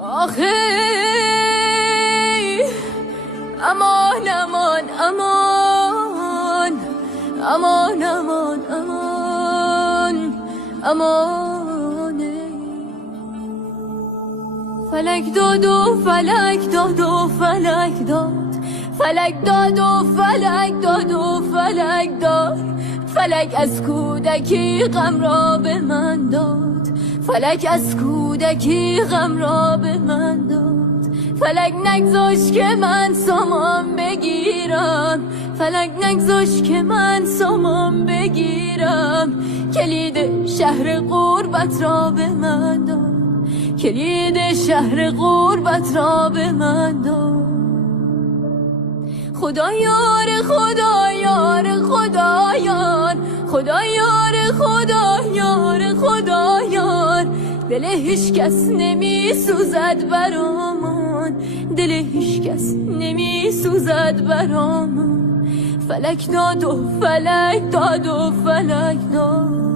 آخه امان امان امان امان امان امان امانه. فلک داد و فلک داد و فلک داد، فلک داد و فلک داد و فلک داد. فلک از کودکی غم را به من داد، فلک از کودکی غم را به من داد. فلک نگذاشت که من سامان بگیرم، فلک نگذاشت که من سامان بگیرم. کلید شهر غربت را به من داد، کلید شهر غربت را به من داد. خدایار خدایار خدایار خدایار خدایار خدایار. دل هیچ کس نمی سوزد برامان، دل هیچ کس نمی سوزد برامان. فلک داد و فلک داد و فلک داد.